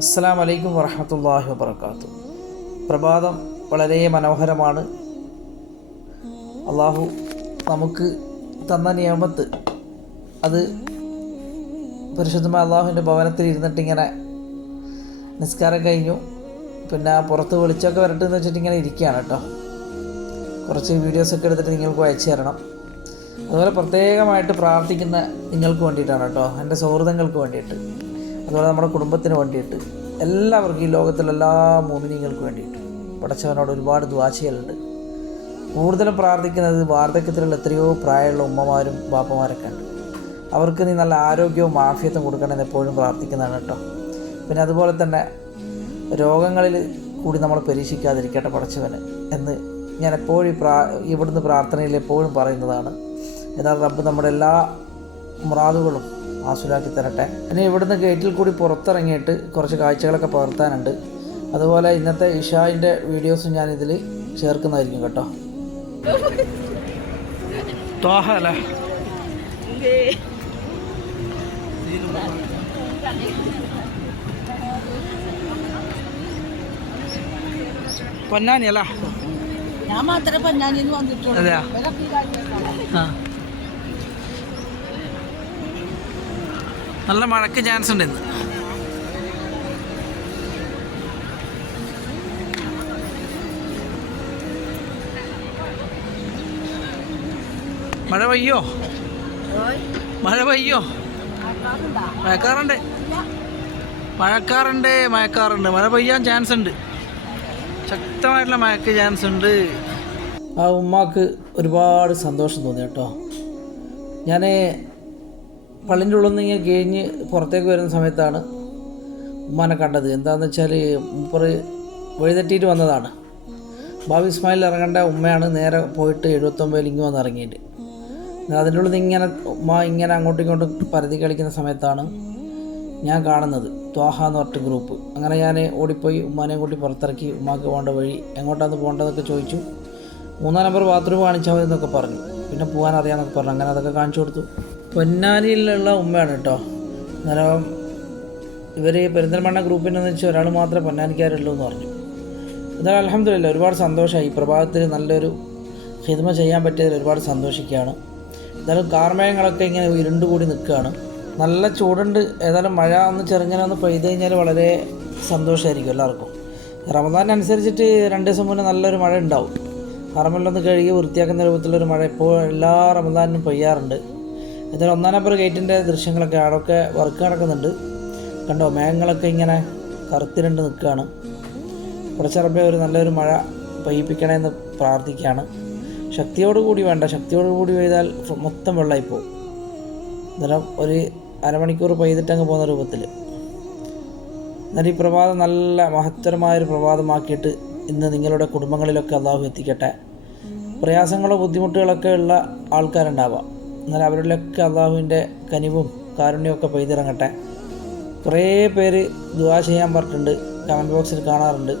അസ്സാം വലൈക്കും വറഹമത്തല്ലാഹി വബർക്കാത്തു പ്രഭാതം വളരെ മനോഹരമാണ്. അള്ളാഹു നമുക്ക് തന്ന നിയമത്ത് അത് പരിശുദ്ധമായ അള്ളാഹുവിന്റെ ഭവനത്തിൽ ഇരുന്നിട്ട് ഇങ്ങനെ നിസ്കാരം കഴിഞ്ഞു. പിന്നെ പുറത്ത് വെളിച്ചമൊക്കെ വരട്ടെ എന്ന് വെച്ചിട്ട് ഇങ്ങനെ ഇരിക്കുകയാണ് കേട്ടോ. കുറച്ച് വീഡിയോസൊക്കെ എടുത്തിട്ട് നിങ്ങൾക്ക് അയച്ചു തരണം. അതുപോലെ പ്രത്യേകമായിട്ട് പ്രാർത്ഥിക്കുന്ന നിങ്ങൾക്ക് വേണ്ടിയിട്ടാണ് കേട്ടോ. എന്റെ സൗഹൃദങ്ങൾക്ക് വേണ്ടിയിട്ട്. അതുപോലെ നമ്മുടെ കുടുംബത്തിന് വേണ്ടിയിട്ട് എല്ലാവർക്കും ഈ ലോകത്തിലെ എല്ലാ മോമിനിങ്ങൾക്ക് വേണ്ടിയിട്ട് പടച്ചവനോട് ഒരുപാട് ദ്വാശകളുണ്ട് കൂടുതലും പ്രാർത്ഥിക്കുന്നത് വാർദ്ധക്യത്തിലുള്ള എത്രയോ പ്രായമുള്ള ഉമ്മമാരും ബാപ്പമാരൊക്കെ ഉണ്ട്. അവർക്ക് നീ നല്ല ആരോഗ്യവും ആഫിയത്തും കൊടുക്കണമെന്ന് എപ്പോഴും പ്രാർത്ഥിക്കുന്നതാണ് കേട്ടോ. പിന്നെ അതുപോലെ തന്നെ രോഗങ്ങളിൽ കൂടി നമ്മൾ പരീക്ഷിക്കാതിരിക്കട്ടെ പടച്ചവന് എന്ന് ഞാൻ എപ്പോഴും പ്രാ ഇവിടുന്ന് പ്രാർത്ഥനയിൽ എപ്പോഴും പറയുന്നതാണ്. എന്നാൽ റബ്ബ് നമ്മുടെ എല്ലാ മുറാദുകളും ആസുലാക്കി തരട്ടെ. ഇനി ഇവിടുന്ന് ഗേറ്റിൽ കൂടി പുറത്തിറങ്ങിയിട്ട് കുറച്ച് കാഴ്ചകളൊക്കെ പകർത്താനുണ്ട്. അതുപോലെ ഇന്നത്തെ ഇഷായിന്റെ വീഡിയോസും ഞാൻ ഇതിൽ ചേർക്കുന്നതായിരിക്കും കേട്ടോ. പൊന്നാനി അല്ല? ഞാൻ മാത്രമേ പൊന്നാനിന്ന് വന്നിട്ടുള്ളൂ അതെയാ ഇവരൊക്കെ ഈ കാര്യമൊക്കെ ആ നല്ല മഴയ്ക്ക് ചാൻസ് ഉണ്ട് ഇന്ന്. മഴ പെയ്യോ? മഴ പെയ്യോ? മഴക്കാറുണ്ട്. മഴക്കാറുണ്ട് മഴക്കാറുണ്ട്. മഴ പെയ്യാൻ ചാൻസ് ഉണ്ട്. ശക്തമായിട്ടുള്ള മഴയ്ക്ക് ചാൻസ് ഉണ്ട്. ആ ഉമ്മാക്ക് ഒരുപാട് സന്തോഷം തോന്നി കേട്ടോ. ഞാൻ പള്ളിന്റെ ഉള്ളിൽ നിന്ന് ഇങ്ങനെ കഴിഞ്ഞ് പുറത്തേക്ക് വരുന്ന സമയത്താണ് ഉമ്മാനെ കണ്ടത്. എന്താണെന്ന് വെച്ചാൽ മുപ്പറ് വഴിതെറ്റിയിട്ട് വന്നതാണ്. ബാബി ഇസ്മായിൽ ഇറങ്ങേണ്ട ഉമ്മയാണ് നേരെ പോയിട്ട് എഴുപത്തൊമ്പതിൽ ഇങ്ങ് വന്ന് ഇറങ്ങിയിട്ട്. അതിന്റെ ഉള്ളിൽ ഇങ്ങനെ ഉമ്മ ഇങ്ങനെ അങ്ങോട്ടും ഇങ്ങോട്ടും പരതി കളിക്കുന്ന സമയത്താണ് ഞാൻ കാണുന്നത്. ത്വാഹ എന്ന് പറഞ്ഞിട്ട് ഗ്രൂപ്പ് അങ്ങനെ ഞാൻ ഓടിപ്പോയി ഉമ്മാനെ കൂട്ടി പുറത്തിറക്കി ഉമ്മാക്ക് പോകേണ്ട വഴി എങ്ങോട്ടാണ് പോകേണ്ടതൊക്കെ ചോദിച്ചു. മൂന്നാം നമ്പർ ബാത്റൂം കാണിച്ചാൽ മതി എന്നൊക്കെ പറഞ്ഞു. പിന്നെ പോകാൻ അറിയാമെന്നൊക്കെ പറഞ്ഞു. അങ്ങനെ അതൊക്കെ കാണിച്ചു കൊടുത്തു. പൊന്നാനിയിലുള്ള ഉമ്മയാണ് കേട്ടോ അന്നേരം ഇവർ പെരിന്തൽമണ്ണ ഗ്രൂപ്പിനെന്ന് വെച്ചാൽ ഒരാൾ മാത്രമേ പൊന്നാനിക്കാരുള്ളൂ എന്ന് പറഞ്ഞു. എന്നാൽ അലഹമില്ല ഒരുപാട് സന്തോഷമായി. പ്രഭാതത്തിൽ നല്ലൊരു ഹിദ്മ ചെയ്യാൻ പറ്റിയതിൽ ഒരുപാട് സന്തോഷിക്കുകയാണ്. എന്തായാലും കാർമേഘങ്ങളൊക്കെ ഇങ്ങനെ ഇരുണ്ട് കൂടി നിൽക്കുകയാണ്. നല്ല ചൂടുണ്ട്. ഏതായാലും മഴ ഒന്ന് ചെറുങ്ങനെ ഒന്ന് പെയ്ത് കഴിഞ്ഞാൽ വളരെ സന്തോഷമായിരിക്കും എല്ലാവർക്കും. റമദാനനുസരിച്ചിട്ട് രണ്ട് ദിവസം മുന്നേ നല്ലൊരു മഴ ഉണ്ടാവും. ഹറമിലൊന്ന് കഴുകി വൃത്തിയാക്കുന്ന രൂപത്തിലൊരു മഴ ഇപ്പോൾ എല്ലാ റമദാനിനും പെയ്യാറുണ്ട്. എന്തായാലും ഒന്നാം നമ്പർ ഗേറ്റിന്റെ ദൃശ്യങ്ങളൊക്കെ അവിടെയൊക്കെ വർക്ക് നടക്കുന്നുണ്ട്. കണ്ടോ മേഘങ്ങളൊക്കെ ഇങ്ങനെ കറുത്തിരണ്ട് നിൽക്കുകയാണ്. കുറച്ചറബെ ഒരു നല്ലൊരു മഴ പെയ്യിപ്പിക്കണമെന്ന് പ്രാർത്ഥിക്കുകയാണ്. ശക്തിയോട് കൂടി വേണ്ട ശക്തിയോട് കൂടി പെയ്താൽ മൊത്തം വെള്ളമായി പോകും അന്നേരം ഒരു അരമണിക്കൂർ പെയ്തിട്ടങ്ങ് പോകുന്ന രൂപത്തിൽ എന്നാൽ ഈ പ്രഭാതം നല്ല മഹത്തരമായൊരു പ്രഭാതമാക്കിയിട്ട് ഇന്ന് നിങ്ങളുടെ കുടുംബങ്ങളിലൊക്കെ അള്ളാഹു എത്തിക്കട്ടെ. പ്രയാസങ്ങളോ ബുദ്ധിമുട്ടുകളൊക്കെ ഉള്ള ആൾക്കാരുണ്ടാവാം. എന്നാൽ അവരിലൊക്കെ അള്ളാഹുവിന്റെ കനിവും കാരുണ്യമൊക്കെ പെയ്തിറങ്ങട്ടെ. കുറേ പേര് ദുവാ ചെയ്യാൻ പറഞ്ഞിട്ടുണ്ട് കമന്റ് ബോക്സിൽ കാണാറുണ്ട്.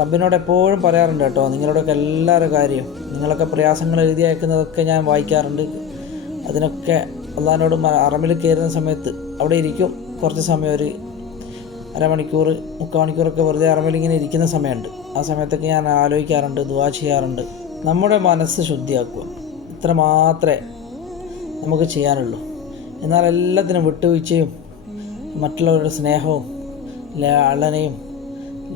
റബ്ബിനോട് എപ്പോഴും പറയാറുണ്ട് കേട്ടോ നിങ്ങളുടെയൊക്കെ എല്ലാവരുടെ കാര്യവും നിങ്ങളൊക്കെ പ്രയാസങ്ങൾ എഴുതി അയക്കുന്നതൊക്കെ ഞാൻ വായിക്കാറുണ്ട്. അതിനൊക്കെ അള്ളാഹിനോട് അറമിൽ കയറുന്ന സമയത്ത് അവിടെ ഇരിക്കും. കുറച്ച് സമയം ഒരു അരമണിക്കൂർ മുക്കാൽ മണിക്കൂറൊക്കെ വെറുതെ അറമിൽ ഇങ്ങനെ ഇരിക്കുന്ന സമയമുണ്ട്. ആ സമയത്തൊക്കെ ഞാൻ ആലോചിക്കാറുണ്ട് ദുവാ ചെയ്യാറുണ്ട്. നമ്മുടെ മനസ്സ് ശുദ്ധിയാക്കുക. ഇത്ര മാത്രമേ നമുക്ക് ചെയ്യാനുള്ളൂ. എന്നാൽ എല്ലാത്തിനും വിട്ടുവീഴ്ചയും മറ്റുള്ളവരുടെ സ്നേഹവും ലാളനയും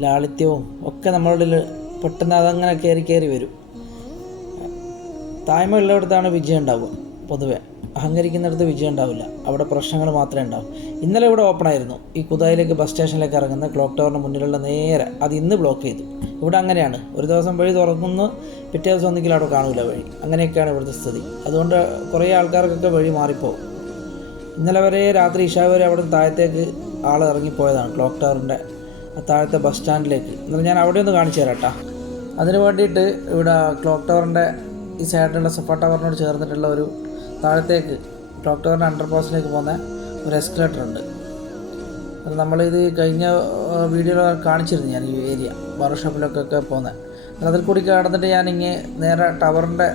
ലാളിത്യവും ഒക്കെ നമ്മളുടെ പെട്ടെന്ന് അതങ്ങനെ കയറി കയറി വരും. തായ്മ ഉള്ളിടത്താണ് വിജയം ഉണ്ടാവുക. പൊതുവെ അഹങ്കരിക്കുന്നിടത്ത് വിജയം ഉണ്ടാവില്ല. അവിടെ പ്രശ്നങ്ങൾ മാത്രമേ ഉണ്ടാവും. ഇന്നലെ ഇവിടെ ഓപ്പൺ ആയിരുന്നു. ഈ കുതായിലേക്ക് ബസ് സ്റ്റേഷനിലേക്ക് ഇറങ്ങുന്ന ക്ലോക്ക് ടവറിന് മുന്നിലുള്ള നേരെ അത് ഇന്ന് ബ്ലോക്ക് ചെയ്തു. ഇവിടെ അങ്ങനെയാണ്. ഒരു ദിവസം വഴി തുറക്കുന്നു പിറ്റേ ദിവസം ഒന്നെങ്കിലും അവിടെ കാണൂല വഴി. അങ്ങനെയൊക്കെയാണ് ഇവിടുത്തെ സ്ഥിതി. അതുകൊണ്ട് കുറേ ആൾക്കാർക്കൊക്കെ വഴി മാറിപ്പോകും ഇന്നലെ വരെ രാത്രി ഇഷ വരെ അവിടെ താഴത്തേക്ക് ആൾ ഇറങ്ങിപ്പോയതാണ് ക്ലോക്ക് ടവറിന്റെ താഴത്തെ ബസ് സ്റ്റാൻഡിലേക്ക് എന്നാലും ഞാൻ അവിടെ ഒന്ന് കാണിച്ചു തരാം കേട്ടോ അതിന് വേണ്ടിയിട്ട് ഇവിടെ ക്ലോക്ക് ടവറിന്റെ ഈ സൈഡിലുള്ള സഫ ടവറിനോട് ചേർന്നിട്ടുള്ള ഒരു താഴത്തേക്ക് ടോപ്പ് ടവറിന്റെ അണ്ടർ പാസിലേക്ക് പോകുന്ന ഒരു എസ്കലേറ്റർ ഉണ്ട്. അത് നമ്മളിത് കഴിഞ്ഞ വീഡിയോ കാണിച്ചിരുന്നു ഞാൻ ഈ ഏരിയ ബാർബർ ഷോപ്പിലൊക്കെ പോകുന്നത് അതിൽ കൂടി കടന്നിട്ട് ഞാനിങ്ങനെ നേരെ ടവറിന്റെ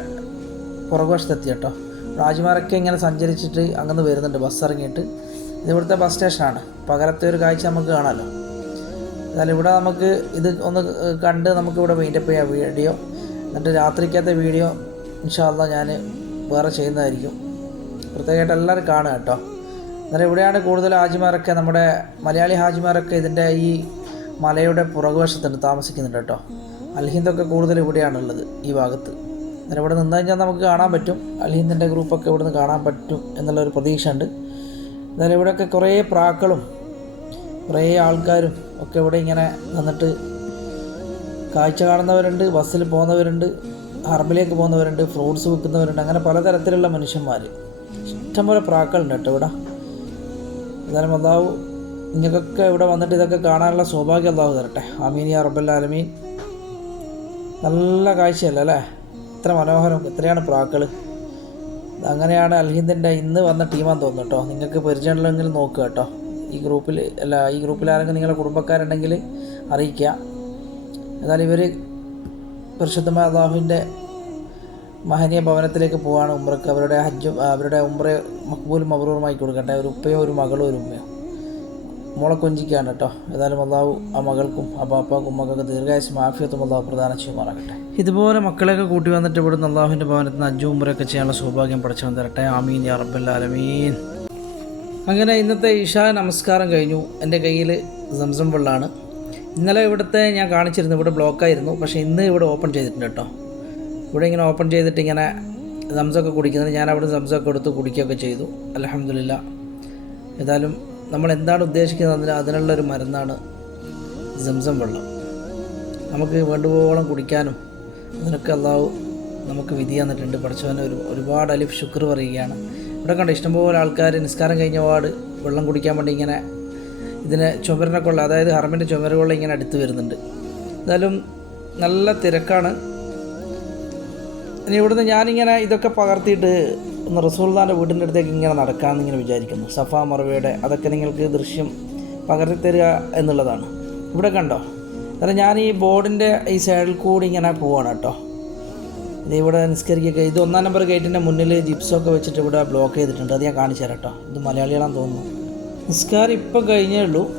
പുറകുവശത്തെത്തി കേട്ടോ. രാജുമാരൊക്കെ ഇങ്ങനെ സഞ്ചരിച്ചിട്ട് അങ്ങനെ വരുന്നുണ്ട് ബസ് ഇറങ്ങിയിട്ട്. ഇത് ഇവിടുത്തെ ബസ് സ്റ്റേഷനാണ് പകരത്തെ ഒരു കാഴ്ച നമുക്ക് കാണാമല്ലോ എന്നാലും ഇവിടെ നമുക്ക് ഇത് ഒന്ന് കണ്ട് നമുക്കിവിടെ മീറ്റപ്പ് ചെയ്യാം വീഡിയോ എന്നിട്ട് രാത്രിക്കത്തെ വീഡിയോ ഇൻഷാല്ല ഞാൻ വേറെ ചെയ്യുന്നതായിരിക്കും. പ്രത്യേകമായിട്ട് എല്ലാവരും കാണുക കേട്ടോ. എന്നാലും ഇവിടെയാണ് കൂടുതൽ ഹാജിമാരൊക്കെ നമ്മുടെ മലയാളി ഹാജിമാരൊക്കെ ഇതിന്റെ ഈ മലയുടെ പുറകുവശത്തുണ്ട് താമസിക്കുന്നുണ്ട് കേട്ടോ. അൽഹിന്ദൊക്കെ കൂടുതൽ ഇവിടെയാണുള്ളത് ഈ ഭാഗത്ത്. അന്നേരം ഇവിടെ നിന്ന് കഴിഞ്ഞാൽ നമുക്ക് കാണാൻ പറ്റും. അൽഹിന്ദിന്റെ ഗ്രൂപ്പൊക്കെ ഇവിടെ നിന്ന് കാണാൻ പറ്റും എന്നുള്ളൊരു പ്രതീക്ഷ ഉണ്ട് എന്നാലും ഇവിടെയൊക്കെ കുറേ പ്രാക്കളും കുറേ ആൾക്കാരും ഒക്കെ ഇവിടെ ഇങ്ങനെ വന്നിട്ട് കാഴ്ച കാണുന്നവരുണ്ട് ബസ്സിൽ പോകുന്നവരുണ്ട്. ഹർബിലേക്ക് പോകുന്നവരുണ്ട് ഫ്രൂട്ട്സ് വിൽക്കുന്നവരുണ്ട് അങ്ങനെ പലതരത്തിലുള്ള മനുഷ്യന്മാർ ഇഷ്ടംപോലെ പ്രാക്കളുണ്ട് കേട്ടോ ഇവിടെ. എന്നാലും അള്ളാഹു നിങ്ങൾക്കൊക്കെ ഇവിടെ വന്നിട്ട് ഇതൊക്കെ കാണാനുള്ള സൗഭാഗ്യം അള്ളാഹു തരട്ടെ. അമീൻ യാ റബ്ബൽ ആലമീൻ. നല്ല കാഴ്ചയല്ല അല്ലേ? ഇത്ര മനോഹരം ഇത്രയാണ് പ്രാക്കൾ അങ്ങനെയാണ് അൽഹിന്ദിന്റെ ഇന്ന് വന്ന ടീമാന്ന് തോന്നുന്നു കേട്ടോ. നിങ്ങൾക്ക് പരിചയമുള്ളെങ്കിൽ നോക്കുക കേട്ടോ. ഈ ഗ്രൂപ്പിൽ അല്ല ഈ ഗ്രൂപ്പിൽ ആരെങ്കിലും നിങ്ങളുടെ കുടുംബക്കാരുണ്ടെങ്കിൽ അറിയിക്കുക. എന്നാൽ ഇവർ പരിശുദ്ധമായ അള്ളാഹുവിന്റെ മഹനീയ ഭവനത്തിലേക്ക് പോവാണ് ഉമ്രക്ക്. അവരുടെ ഹജ്ജും അവരുടെ ഉമ്ര മക്ബൂലും മബറൂറുമായി കൊടുക്കട്ടെ. ഒരു ഉപ്പയോ ഒരു മകളും ഒരു ഉമ്മയോ. മോളെ കൊഞ്ചിക്കാണ് കേട്ടോ. ഏതായാലും അള്ളാഹു ആ മകൾക്കും ആ പാപ്പാക്കും മക്കൾക്ക് ദീർഘായുസം ആഫിയത്തും അള്ളാഹു പ്രദാനം ചെയ്യുമാറാകട്ടെ. ഇതുപോലെ മക്കളെയൊക്കെ കൂട്ടി വന്നിട്ട് ഇവിടുന്ന് അള്ളാഹുവിന്റെ ഭവനത്തിൽ നിന്ന് അജ്ജു ഉമ്രയൊക്കെ ചെയ്യാനുള്ള സൗഭാഗ്യം പഠിച്ചു തരട്ടെ. ആമീൻ യാ അങ്ങനെ ഇന്നത്തെ ഇഷാ നമസ്കാരം കഴിഞ്ഞു. എന്റെ കയ്യിൽ സംസം വെള്ളമാണ് ഇന്നലെ ഇവിടുത്തെ ഞാൻ കാണിച്ചിരുന്നു ഇവിടെ ബ്ലോക്കായിരുന്നു പക്ഷേ ഇന്ന് ഇവിടെ ഓപ്പൺ ചെയ്തിട്ടുണ്ട് കേട്ടോ. ഇവിടെ ഇങ്ങനെ ഓപ്പൺ ചെയ്തിട്ട് ഇങ്ങനെ സംസൊക്കെ കുടിക്കുന്നത് ഞാൻ അവിടെ സംസൊക്കെ എടുത്ത് കുടിക്കുകയൊക്കെ ചെയ്തു. അലഹമില്ല ഏതായാലും നമ്മൾ എന്താണ് ഉദ്ദേശിക്കുന്നത് അതിന് അതിനുള്ളൊരു മരുന്നാണ് സംസം വെള്ളം. നമുക്ക് വേണ്ടുവോളം കുടിക്കാനും അതിനൊക്കെ അള്ളാഹു നമുക്ക് വിധി തന്നിട്ടുണ്ട്. പഠിച്ചവനെ ഒരു ഒരുപാട് അലിഫ് ശുക്ർ പറയുകയാണ്. ഇവിടെ കണ്ട ഇഷ്ടംപോലെ ആൾക്കാർ നിസ്കാരം കഴിഞ്ഞ പാട് വെള്ളം കുടിക്കാൻ വേണ്ടി ഇങ്ങനെ ഇതിന് ചുമരിനെ കൊള്ള അതായത് ഹറമിന്റെ ചുമരുകൊള്ള ഇങ്ങനെ അടുത്ത് വരുന്നുണ്ട്. എന്തായാലും നല്ല തിരക്കാണ്. ഇനി ഇവിടുന്ന് ഞാനിങ്ങനെ ഇതൊക്കെ പകർത്തിയിട്ട് ഒന്ന് റസൂൽദാന്റെ വീടിന്റെ അടുത്തേക്ക് ഇങ്ങനെ നടക്കാമെന്ന് ഇങ്ങനെ വിചാരിക്കുന്നു. സഫ മറവയുടെ അതൊക്കെ നിങ്ങൾക്ക് ദൃശ്യം പകർത്തി തരിക എന്നുള്ളതാണ്. ഇവിടെ കണ്ടോ? അതായത് ഞാൻ ഈ ബോർഡിന്റെ ഈ സൈഡിൽ കൂടി ഇങ്ങനെ പോവാണ് കേട്ടോ. ഇത് ഇവിടെ നിസ്കരിക്കുക ഇത് ഒന്നാം നമ്പർ ഗേറ്റിന്റെ മുന്നിൽ ജിപ്സൊക്കെ വെച്ചിട്ട് ഇവിടെ ബ്ലോക്ക് ചെയ്തിട്ടുണ്ട്. അത് ഞാൻ കാണിച്ചു തരാം കേട്ടോ. ഇത് മലയാളികളാണെന്ന് തോന്നുന്നു. നിസ്കാരം ഇപ്പം കഴിഞ്ഞേ ഉള്ളൂ.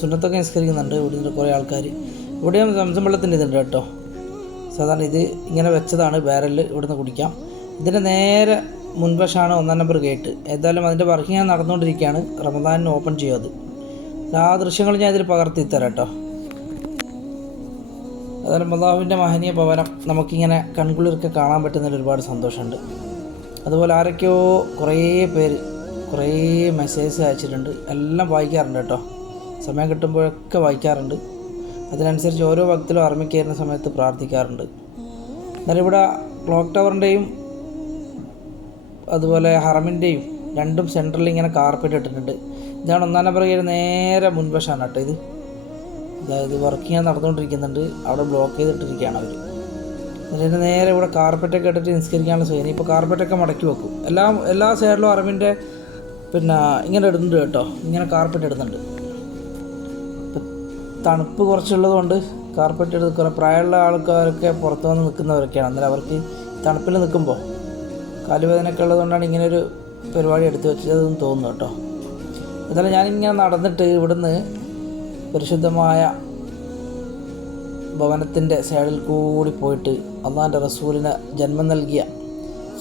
സുന്നത്തൊക്കെ നിസ്കരിക്കുന്നുണ്ട്. ഇവിടെ കുറേ ആൾക്കാർ. ഇവിടെയും സംസം വെള്ളത്തിന്റെ ഇതുണ്ട് കേട്ടോ. സാധാരണ ഇത് ഇങ്ങനെ വെച്ചതാണ്. ബാരലിൽ ഇവിടുന്ന് കുടിക്കാം. ഇതിന്റെ നേരെ മുൻവശമാണ് ഒന്നാം നമ്പർ ഗേറ്റ്. ഏതായാലും അതിന്റെ വർക്കിംഗ് ഞാൻ നടന്നുകൊണ്ടിരിക്കുകയാണ്. റമദാനിന് ഓപ്പൺ ചെയ്യും അത്. ആ ദൃശ്യങ്ങൾ ഞാൻ ഇതിൽ പകർത്തി തരാം കേട്ടോ. അതായത് അള്ളാഹുവിന്റെ മഹനീയ ഭവനം നമുക്കിങ്ങനെ കൺകുളിർക്കെ കാണാൻ പറ്റുന്നതിൽ ഒരുപാട് സന്തോഷമുണ്ട്. അതുപോലെ ആരൊക്കെയോ കുറേ പേര് കുറേ മെസ്സേജ് അയച്ചിട്ടുണ്ട്. എല്ലാം വായിക്കാറുണ്ട് കേട്ടോ. സമയം കിട്ടുമ്പോഴൊക്കെ വായിക്കാറുണ്ട്. അതിനനുസരിച്ച് ഓരോ ഭക്തിലും അർമ്മിക്കയറുന്ന സമയത്ത് പ്രാർത്ഥിക്കാറുണ്ട്. എന്നാലും ഇവിടെ ക്ലോക്ക് ടവറിന്റെയും അതുപോലെ ഹറമിന്റെയും രണ്ടും സെന്ററിൽ ഇങ്ങനെ കാർപ്പറ്റ് ഇട്ടിട്ടുണ്ട്. ഇതാണ് ഒന്നാം നമ്പർ കയറി നേരെ മുൻവശമാണ് കേട്ടോ ഇത്. അതായത് വർക്കിംഗ് ഞാൻ നടന്നുകൊണ്ടിരിക്കുന്നുണ്ട്. അവിടെ ബ്ലോക്ക് ചെയ്തിട്ടിരിക്കുകയാണ് അവർ അതിന് നേരെ ഇവിടെ കാർപ്പറ്റൊക്കെ ഇട്ടിട്ട് നിസ്കരിക്കാനുള്ള സൗകര്യം. ഇപ്പോൾ കാർപ്പറ്റൊക്കെ മടക്കി വെക്കും. എല്ലാ എല്ലാ സൈഡിലും അറബിന്റെ പിന്നെ ഇങ്ങനെ ഇടുന്നുണ്ട് കേട്ടോ. ഇങ്ങനെ കാർപ്പറ്റ് ഇടുന്നുണ്ട്. തണുപ്പ് കുറച്ചുള്ളത് കൊണ്ട് കാർപ്പറ്റ് എടുത്ത് പ്രായമുള്ള ആൾക്കാരൊക്കെ പുറത്ത് വന്ന് നിൽക്കുന്നവരൊക്കെയാണ്. അന്നേരം അവർക്ക് തണുപ്പിൽ നിൽക്കുമ്പോൾ കാലുവേദനയൊക്കെ ഉള്ളതുകൊണ്ടാണ് ഇങ്ങനെ ഒരു പരിപാടി എടുത്ത് വെച്ചതെന്ന് തോന്നുന്നു കേട്ടോ. എന്നാലും ഞാനിങ്ങനെ നടന്നിട്ട് ഇവിടുന്ന് പരിശുദ്ധമായ ഭവനത്തിന്റെ സൈഡിൽ കൂടി പോയിട്ട് അള്ളാന്റെ റസൂലിന് ജന്മം നൽകിയ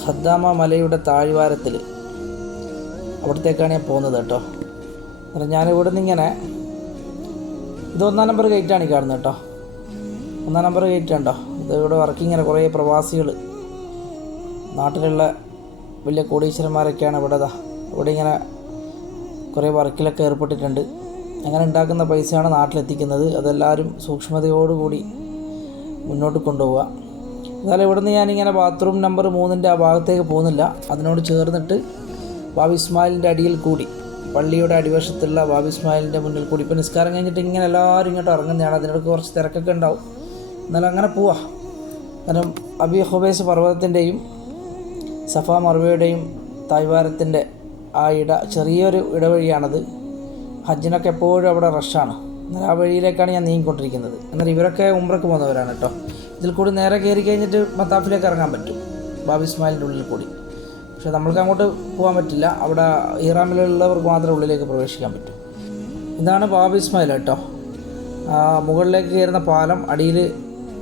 ഹദ്ദാമ മലയുടെ താഴ്വാരത്തിൽ അവിടത്തേക്കാണ് ഞാൻ പോകുന്നത് കേട്ടോ. ഞാൻ ഇവിടെ നിന്ന് ഇങ്ങനെ ഇത് ഒന്നാം നമ്പർ ഗേറ്റാണ് ഈ കാണുന്നത് കേട്ടോ. ഒന്നാം നമ്പർ ഗേറ്റ് ഉണ്ടോ? ഇത് ഇവിടെ വർക്കിങ്ങനെ കുറേ പ്രവാസികൾ നാട്ടിലുള്ള വലിയ കോടീശ്വരന്മാരൊക്കെയാണ് ഇവിടെ ഇവിടെ ഇങ്ങനെ കുറേ വർക്കിലൊക്കെ ഏർപ്പെട്ടിട്ടുണ്ട്. അങ്ങനെ ഉണ്ടാക്കുന്ന പൈസയാണ് നാട്ടിലെത്തിക്കുന്നത്. അതെല്ലാവരും സൂക്ഷ്മതയോടുകൂടി മുന്നോട്ട് കൊണ്ടുപോവുക. എന്നാലും ഇവിടുന്ന് ഞാനിങ്ങനെ ബാത്റൂം നമ്പർ മൂന്നിന്റെ ആ ഭാഗത്തേക്ക് പോകുന്നില്ല. അതിനോട് ചേർന്നിട്ട് ബാബി ഇസ്മായിലിന്റെ അടിയിൽ കൂടി പള്ളിയുടെ അടിവശത്തുള്ള വാബിസ്മായിലിന്റെ മുന്നിൽ കൂടി. ഇപ്പോൾ നിസ്കാരം കഴിഞ്ഞിട്ട് ഇങ്ങനെ എല്ലാവരും ഇങ്ങോട്ട് ഇറങ്ങുന്നതാണ്. അതിനോട് കുറച്ച് തിരക്കൊക്കെ ഉണ്ടാവും. എന്നാലും അങ്ങനെ പോവാ. കാരണം അബി ഹുബൈസ് പർവതത്തിന്റെയും സഫ മറുവയുടെയും തായ്വാരത്തിന്റെ ആ ഇട ചെറിയൊരു ഇടവഴിയാണത്. ഹജ്ജിനൊക്കെ എപ്പോഴും അവിടെ റഷാണ് എന്നാൽ ആ വഴിയിലേക്കാണ് ഞാൻ നീങ്ങിക്കൊണ്ടിരിക്കുന്നത്. എന്നാൽ ഇവരൊക്കെ ഉമ്രക്ക് പോകുന്നവരാണ് കേട്ടോ. ഇതിൽ കൂടി നേരെ കയറി കഴിഞ്ഞിട്ട് മത്താഫിലേക്ക് ഇറങ്ങാൻ പറ്റും. ബാബി ഇസ്മായിലിന്റെ ഉള്ളിൽ കൂടി. പക്ഷേ നമ്മൾക്ക് അങ്ങോട്ട് പോകാൻ പറ്റില്ല. അവിടെ ഈറാമിലുള്ളവർക്ക് മാത്രമേ ഉള്ളിലേക്ക് പ്രവേശിക്കാൻ പറ്റൂ. ഇതാണ് ബാബി ഇസ്മായിൽ കേട്ടോ. മുകളിലേക്ക് കയറുന്ന പാലം അടിയിൽ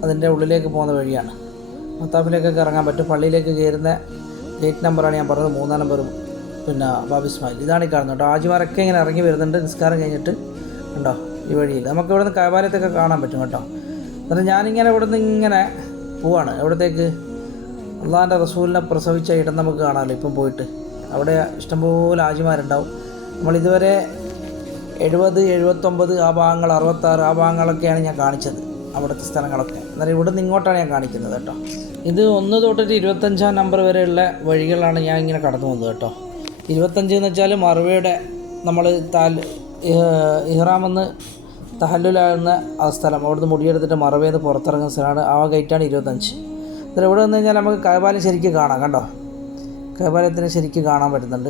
അതിന്റെ ഉള്ളിലേക്ക് പോകുന്ന വഴിയാണ്. മത്താഫിലേക്കൊക്കെ ഇറങ്ങാൻ പറ്റും. പള്ളിയിലേക്ക് കയറുന്ന ഗേറ്റ് നമ്പറാണ് ഞാൻ പറഞ്ഞത്. മൂന്നാം നമ്പറും പിന്നെ ബാബി ഇസ്മായിൽ. ഇതാണ് ഈ കാണുന്നത് കേട്ടോ. ആജിമാരൊക്കെ ഇങ്ങനെ ഇറങ്ങി വരുന്നുണ്ട്. നിസ്കാരം കഴിഞ്ഞിട്ട് ഉണ്ടോ? ഈ വഴിയിൽ. നമുക്ക് ഇവിടുന്ന് കൈവാലത്തൊക്കെ കാണാൻ പറ്റും കേട്ടോ. എന്നിട്ട് ഞാനിങ്ങനെ ഇവിടുന്ന് ഇങ്ങനെ പോവാണ്. എവിടത്തേക്ക്? അള്ളാഹിന്റെ റസൂലിനെ പ്രസവിച്ച ഇടം നമുക്ക് കാണാമല്ലോ ഇപ്പം പോയിട്ട്. അവിടെ ഇഷ്ടംപോലെ ആജിമാരുണ്ടാവും. നമ്മളിതുവരെ എഴുപത് എഴുപത്തൊമ്പത് ആ ഭാഗങ്ങൾ അറുപത്താറ് ആ ഭാഗങ്ങളൊക്കെയാണ് ഞാൻ കാണിച്ചത് അവിടുത്തെ സ്ഥലങ്ങളൊക്കെ. എന്നാൽ ഇവിടെ നിന്ന് ഇങ്ങോട്ടാണ് ഞാൻ കാണിക്കുന്നത് കേട്ടോ. ഇത് ഒന്ന് തൊട്ടിട്ട് ഇരുപത്തഞ്ചാം നമ്പർ വരെയുള്ള വഴികളാണ് ഞാൻ ഇങ്ങനെ കടന്നു പോകുന്നത് കേട്ടോ. ഇരുപത്തഞ്ച് എന്ന് വെച്ചാൽ മറുവയുടെ നമ്മൾ താൽ ഇഹ്റാമെന്ന് തഹല്ലുലാകുന്ന ആ സ്ഥലം. അവിടുന്ന് മുടിയെടുത്തിട്ട് മറവേന്ന് പുറത്തിറങ്ങുന്ന സ്ഥലമാണ്. ആ ഗേറ്റാണ് ഇരുപത്തഞ്ച്. എന്നിട്ട് ഇവിടെ വന്നു കഴിഞ്ഞാൽ നമുക്ക് കൈപാലം ശരിക്കും കാണാം കണ്ടോ? കൈപാലത്തിന് ശരിക്കും കാണാൻ പറ്റുന്നുണ്ട്.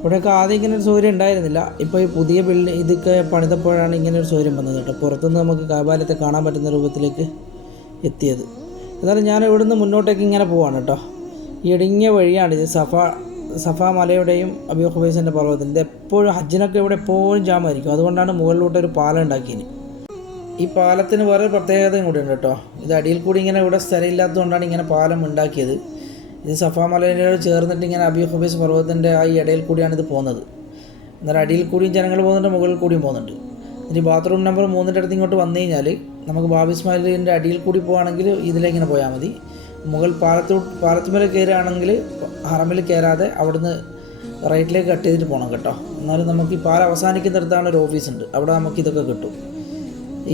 ഇവിടെയൊക്കെ ആദ്യം ഇങ്ങനെ ഒരു സൗകര്യം ഉണ്ടായിരുന്നില്ല. ഇപ്പോൾ ഈ പുതിയ ബിൽഡിംഗ് ഇതൊക്കെ പണിതപ്പോഴാണ് ഇങ്ങനെ ഒരു സൗകര്യം വന്നത് കേട്ടോ. പുറത്തുനിന്ന് നമുക്ക് കൈപാലത്തെ കാണാൻ പറ്റുന്ന രൂപത്തിലേക്ക് എത്തിയത്. എന്നാലും ഞാൻ ഇവിടുന്ന് മുന്നോട്ടേക്ക് ഇങ്ങനെ പോവാണ് കേട്ടോ. ഇടുങ്ങിയ വഴിയാണ് ഇത്. സഫ സഫ മലയുടെയും അബിയോ ഹുബൈസിന്റെ പർവതത്തിന്റെ എപ്പോഴും ഹജ്ജിനൊക്കെ ഇവിടെ എപ്പോഴും ജാമായിരിക്കും അതുകൊണ്ടാണ് മുകളിലോട്ട് ഒരു പാലം ഉണ്ടാക്കിയത്. ഈ പാലത്തിന് വേറെ പ്രത്യേകതയും കൂടി ഉണ്ട് കേട്ടോ. ഇത് അടിയിൽ കൂടി ഇങ്ങനെ ഇവിടെ സ്ഥലമില്ലാത്തതുകൊണ്ടാണ് ഇങ്ങനെ പാലം ഉണ്ടാക്കിയത്. ഇത് സഫാ മലയോട് ചേർന്നിട്ട് ഇങ്ങനെ അബി ഹുബൈസ് പർവതത്തിന്റെ ആ ഇടയിൽ കൂടിയാണ് ഇത് പോകുന്നത്. എന്നാൽ അടിയിൽ കൂടിയും ജനങ്ങൾ പോകുന്നുണ്ട് മുകളിൽ കൂടിയും പോകുന്നുണ്ട്. ഇനി ബാത്റൂം നമ്പർ മൂന്നിന്റെ അടുത്ത് ഇങ്ങോട്ട് വന്നു കഴിഞ്ഞാൽ നമുക്ക് ബാബിസ്മാലിന്റെ അടിയിൽ കൂടി പോകുകയാണെങ്കിൽ ഇതിലേക്കിങ്ങനെ പോയാൽ മതി. മുകൾ പാലത്തോ പാലത്തുമേൽ കയറുകയാണെങ്കിൽ ഹറമിൽ കയറാതെ അവിടുന്ന് റൈറ്റിലേക്ക് കട്ട് ചെയ്തിട്ട് പോകണം കേട്ടോ. എന്നാലും നമുക്ക് ഈ പാലം അവസാനിക്കുന്നിടത്താണ് ഒരു ഓഫീസ് ഉണ്ട്. അവിടെ നമുക്ക് ഇതൊക്കെ കിട്ടും.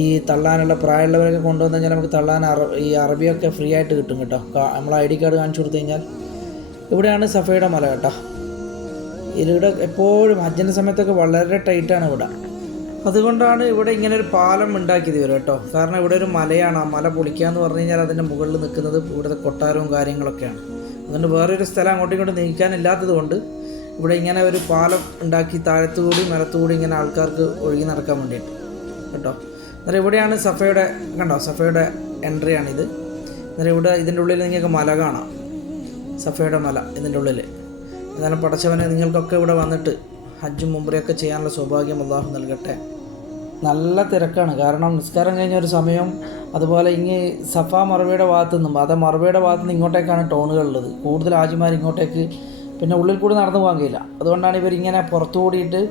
ഈ തള്ളാനുള്ള പ്രായമുള്ളവരൊക്കെ കൊണ്ടുവന്നു കഴിഞ്ഞാൽ നമുക്ക് തള്ളാൻ അറ ഈ അറബിയൊക്കെ ഫ്രീ ആയിട്ട് കിട്ടും കേട്ടോ. നമ്മൾ ഐ ഡി കാർഡ് കാണിച്ചു കൊടുത്തു കഴിഞ്ഞാൽ. ഇവിടെയാണ് സഫയുടെ മല കേട്ടോ. ഇവിടെ എപ്പോഴും ഹജ്ജിന്റെ സമയത്തൊക്കെ വളരെ ടൈറ്റാണ് ഇവിടെ. അതുകൊണ്ടാണ് ഇവിടെ ഇങ്ങനെ ഒരു പാലം ഉണ്ടാക്കിയത് ഇവർ കേട്ടോ. കാരണം ഇവിടെ ഒരു മലയാണ്. ആ മല പൊളിക്കുക എന്ന് പറഞ്ഞു കഴിഞ്ഞാൽ അതിന്റെ മുകളിൽ നിൽക്കുന്നത് ഇവിടുത്തെ കൊട്ടാരവും കാര്യങ്ങളൊക്കെയാണ്. അതുകൊണ്ട് വേറൊരു സ്ഥലം അങ്ങോട്ടും ഇങ്ങോട്ടും നീക്കാനില്ലാത്തത് കൊണ്ട് ഇവിടെ ഇങ്ങനെ ഒരു പാലം ഉണ്ടാക്കി താഴത്തുകൂടി മലത്തുകൂടി ഇങ്ങനെ ആൾക്കാർക്ക് ഒഴുകി നടക്കാൻ വേണ്ടിയിട്ട്. കേട്ടോ. അന്നേരം ഇവിടെയാണ് സഫയുടെ കണ്ടോ സഫയുടെ എൻട്രിയാണിത്. അന്നേരം ഇവിടെ ഇതിന്റെ ഉള്ളിൽ നിങ്ങൾക്ക് മല കാണാം. സഫയുടെ മല ഇതിന്റെ ഉള്ളിൽ. എന്നാലും പടച്ചവനെ നിങ്ങൾക്കൊക്കെ ഇവിടെ വന്നിട്ട് ഹജ്ജും മുമ്പറയൊക്കെ ചെയ്യാനുള്ള സൗഭാഗ്യം അള്ളാഹു നൽകട്ടെ. നല്ല തിരക്കാണ്. കാരണം നിസ്കാരം കഴിഞ്ഞ ഒരു സമയം അതുപോലെ ഇങ്ങ് സഫ മറവയുടെ ഭാഗത്തു നിന്നും അത് മറവയുടെ ഭാഗത്തു നിന്ന് ഇങ്ങോട്ടേക്കാണ് ടോണുകളുള്ളത് കൂടുതൽ ആജിമാർ ഇങ്ങോട്ടേക്ക് പിന്നെ ഉള്ളിൽ കൂടി നടന്നു പോകാൻ കഴിയില്ല. അതുകൊണ്ടാണ് ഇവരിങ്ങനെ പുറത്തു കൂടിയിട്ട്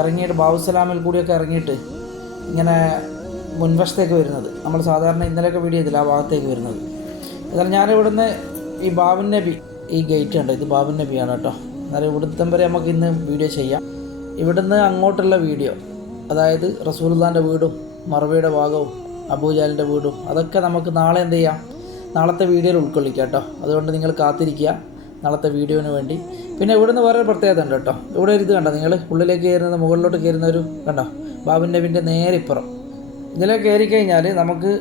ഇറങ്ങിയിട്ട് ബാബുസലാമിൽ കൂടിയൊക്കെ ഇറങ്ങിയിട്ട് ഇങ്ങനെ മുൻവശത്തേക്ക് വരുന്നത്. നമ്മൾ സാധാരണ ഇന്നലെയൊക്കെ വീഡിയോ ചെയ്തില്ല ആ ഭാഗത്തേക്ക് വരുന്നത്. എന്നാൽ ഞാനിവിടുന്ന് ഈ ബാബുൻ നബി ഈ ഗേറ്റ് ഉണ്ട് ഇത് ബാബുൻ നബിയാണ് കേട്ടോ. എന്നാലും ഇവിടുത്തെ വരെ നമുക്ക് ഇന്ന് വീഡിയോ ചെയ്യാം. ഇവിടുന്ന് അങ്ങോട്ടുള്ള വീഡിയോ അതായത് റസൂൽദാന്റെ വീടും മറവയുടെ ഭാഗവും അബൂജാലിന്റെ വീടും അതൊക്കെ നമുക്ക് നാളെ എന്ത് ചെയ്യാം? നാളത്തെ വീഡിയോയിൽ ഉൾക്കൊള്ളിക്കാം കേട്ടോ. അതുകൊണ്ട് നിങ്ങൾ കാത്തിരിക്കുക നാളത്തെ വീഡിയോന് വേണ്ടി. പിന്നെ ഇവിടുന്ന് വേറൊരു പ്രത്യേകത ഉണ്ട് കേട്ടോ. ഇവിടെ ഒരു ഇത് കണ്ടോ? നിങ്ങൾ ഉള്ളിലേക്ക് കയറുന്നത് മുകളിലോട്ട് കയറുന്ന ഒരു കണ്ടോ? ബാബുൻ നബിന്റെ നേരെ ഇപ്പുറം. ഇതിലേക്ക് കയറി കഴിഞ്ഞാൽ നമുക്ക്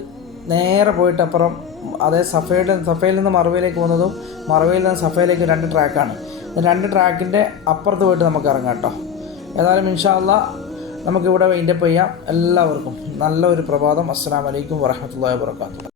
നേരെ പോയിട്ട് അപ്പുറം അതേ സഫയുടെ സഫയിൽ നിന്ന് മറവയിലേക്ക് പോകുന്നതും മറവയിൽ നിന്ന് സഫയിലേക്ക് രണ്ട് ട്രാക്കാണ്. രണ്ട് ട്രാക്കിന്റെ അപ്പുറത്ത് പോയിട്ട് നമുക്ക് ഇറങ്ങാം കേട്ടോ. ഏതായാലും ഇൻഷാല്ല നമുക്കിവിടെ വൈൻഡപ്പ് ചെയ്യാം. എല്ലാവർക്കും നല്ലൊരു പ്രഭാതം. അസ്സാം വലൈക്കും വരഹമുല്ലാ വാബർക്കാത്തു